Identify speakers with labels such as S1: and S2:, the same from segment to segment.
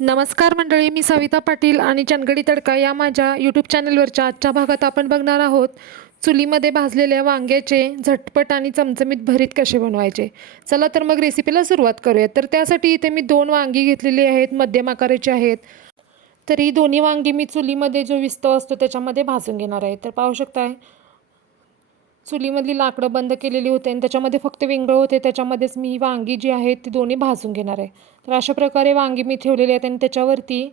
S1: नमस्कार मंडळी मी सविता पाटील आणि चनगडी तडका या माझ्या यूट्यूब चॅनलवरच्या आजच्या भागात आपण बघणार आहोत चुलीमध्ये भाजलेल्या वांग्याचे झटपट आणि चमचमीत भरीत कसे बनवायचे? चला तर मग रेसिपीला सुरुवात करूयात. तर त्यासाठी इथे मी दोन वांगी घेतलेली आहेत मध्यम आकाराची आहेत. तर ही दोन्ही वांगी मी चुलीमध्ये जो विस्तव असतो त्याच्यामध्ये भाजून घेणार आहे. तर पाहू शकताय चुलीमधली लाकडं बंद केलेली होते आणि त्याच्यामध्ये फक्त विंगळ होते. त्याच्यामध्येच मी ही वांगी जी आहेत ती दोन्ही भाजून घेणार आहे. तर अशा प्रकारे वांगी मी ठेवलेली आहेत आणि त्याच्यावरती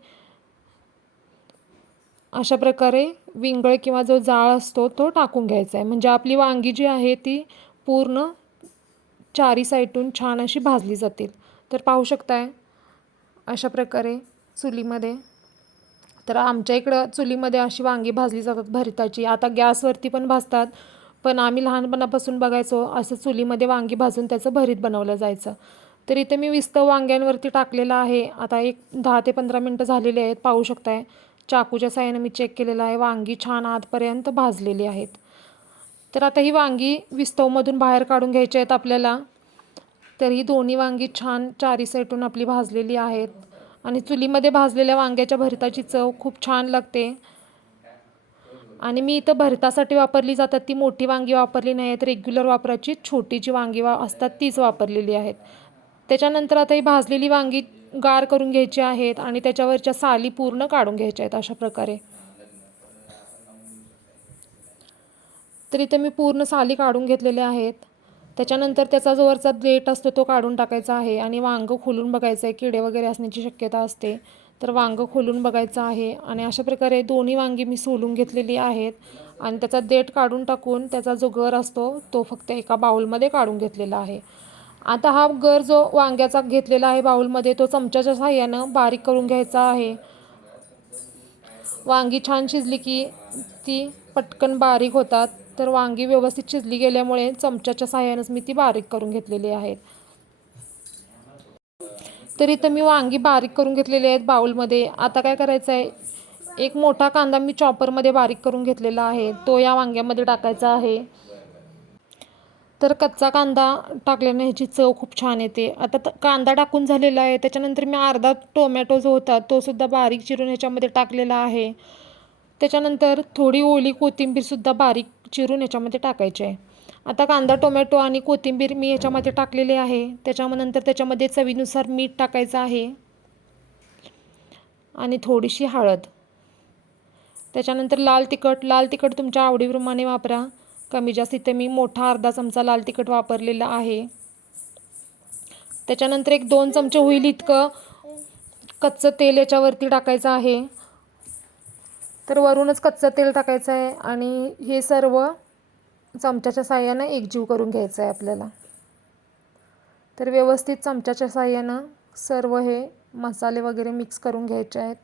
S1: अशा प्रकारे विंगळ किंवा जो जाळ असतो तो टाकून घ्यायचा आहे. म्हणजे आपली वांगी जी आहे ती पूर्ण चारी साईडून छान अशी भाजली जातील. तर पाहू शकताय अशा प्रकारे चुलीमध्ये. तर आमच्या इकडं चुलीमध्ये अशी वांगी भाजली जातात भरिताची. आता गॅसवरती पण भाजतात. पण आम्ही लहानपणापासून बघायचो असं चुलीमध्ये वांगी भाजून त्याचं भरीत बनवलं जायचं. तर इथे मी विस्तव वांग्यांवरती टाकलेलं आहे. आता एक दहा ते पंधरा मिनटं झालेली आहेत पाहू शकताय. चाकूच्या साह्यानं मी चेक केलेलं आहे. वांगी छान आतपर्यंत भाजलेली आहेत. तर आता ही वांगी विस्तवमधून बाहेर काढून घ्यायची आहेत आपल्याला. तर ही दोन्ही वांगी छान चारी सेटून आपली भाजलेली आहेत. आणि चुलीमध्ये भाजलेल्या वांग्याच्या भरताची चव खूप छान लागते. आणि मी इथं भरतासाठी वापरली जातात. ती मोठी वांगी वापरली नाही आहेत रेग्युलर वापराची छोटी जी वांगी वा असतात. तीच वापरलेली आहेत. त्याच्यानंतर आता ही भाजलेली वांगी गार करून घ्यायची आहेत आणि त्याच्यावरच्या साली पूर्ण काढून घ्यायच्या आहेत अशा प्रकारे. तर इथं मी पूर्ण साली काढून घेतलेल्या आहेत. त्याच्यानंतर त्याचा जो वरचा देठ असतो तो काढून टाकायचा आहे आणि वांगं खोलून बघायचं आहे किडे वगैरे असण्याची शक्यता असते. तर वांगं खोलून बघायचं आहे. आणि अशा प्रकारे दोन्ही वांगी मी सोलून घेतलेली आहेत. आणि त्याचा देठ काढून टाकून त्याचा जो गर असतो तो फक्त एका बाउलमध्ये काढून घेतलेला आहे. आता हा गर जो वांग्याचा घेतलेला आहे बाउलमध्ये तो चमच्याच्या साह्यानं बारीक करून घ्यायचा आहे. वांगी छान शिजली की ती पटकन बारीक होतात. तर वांगी व्यवस्थित शिजली गेल्यामुळे चमच्याच्या साह्यानंच मी ती बारीक करून घेतलेली आहेत तर इथं मी वांगी बारीक करून घेतलेली आहेत बाउलमध्ये. आता काय करायचं आहे एक मोठा कांदा मी चॉपरमध्ये बारीक करून घेतलेला आहे. तो या वांग्यामध्ये टाकायचा आहे. तर कच्चा कांदा टाकल्याने ह्याची चव खूप छान येते. आता कांदा टाकून झालेला आहे. त्याच्यानंतर मी अर्धा टोमॅटो जो होता तोसुद्धा बारीक चिरून ह्याच्यामध्ये टाकलेला आहे. त्याच्यानंतर थोडी ओली कोथिंबीरसुद्धा बारीक चिरून ह्याच्यामध्ये टाकायची आहे. आता कांदा टोमॅटो आणि कोथिंबीर मी ह्याच्यामध्ये टाकलेले आहे. त्याच्यानंतर त्याच्यामध्ये चवीनुसार मीठ टाकायचं आहे. आणि थोडीशी हळद. त्याच्यानंतर लाल तिखट लाल तिखट तुमच्या आवडीप्रमाणे वापरा. कमी जास्त इथे मी मोठा अर्धा चमचा लाल तिखट वापरलेला आहे. त्याच्यानंतर एक दोन चमचे होईल इतकं कच्चं तेल याच्यावरती टाकायचं आहे. तर वरूनच कच्चं तेल टाकायचं आहे. आणि हे सर्व चमच्याच्या साह्यानं एकजीव करून घ्यायचं आहे आपल्याला. तर व्यवस्थित चमच्याच्या साह्यानं सर्व हे मसाले वगैरे मिक्स करून घ्यायचे आहेत.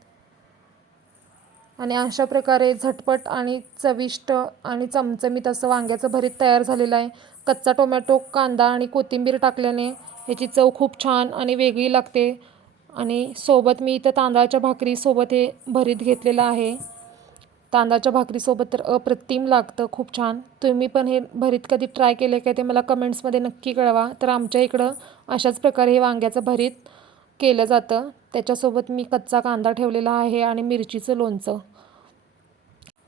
S1: आणि अशा प्रकारे झटपट आणि चविष्ट आणि चमचमीत असं वांग्याचं भरीत तयार झालेलं आहे. कच्चा टोमॅटो कांदा आणि कोथिंबीर टाकल्याने ह्याची चव खूप छान आणि वेगळी लागते. आणि सोबत मी इथं तांदळाच्या भाकरीसोबत हे भरीत घेतलेलं आहे. तांदळाच्या भाकरीसोबत तर अप्रतिम लागतं खूप छान. तुम्ही पण हे भरीत कधी ट्राय केले काय ते मला कमेंट्समध्ये नक्की कळवा. तर आमच्या इकडं अशाच प्रकारे हे वांग्याचं भरीत केलं जातं. त्याच्यासोबत मी कच्चा कांदा ठेवलेला आहे आणि मिरचीचं लोणचं.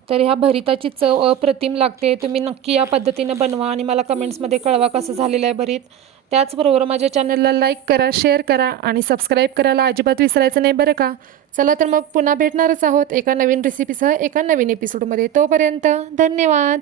S1: तर ह्या भरिताची चव अप्रतिम लागते. तुम्ही नक्की या पद्धतीनं बनवा आणि मला कमेंट्समध्ये कळवा कसं झालेलं आहे भरीत. त्याचबरोबर माझ्या चॅनलला लाईक करा शेअर करा आणि सबस्क्राईब करायला अजिबात विसरायचं नाही बरं का? चला तर मग पुन्हा भेटणारच आहोत एका नवीन रेसिपीसह एका नवीन एपिसोडमध्ये तोपर्यंत धन्यवाद!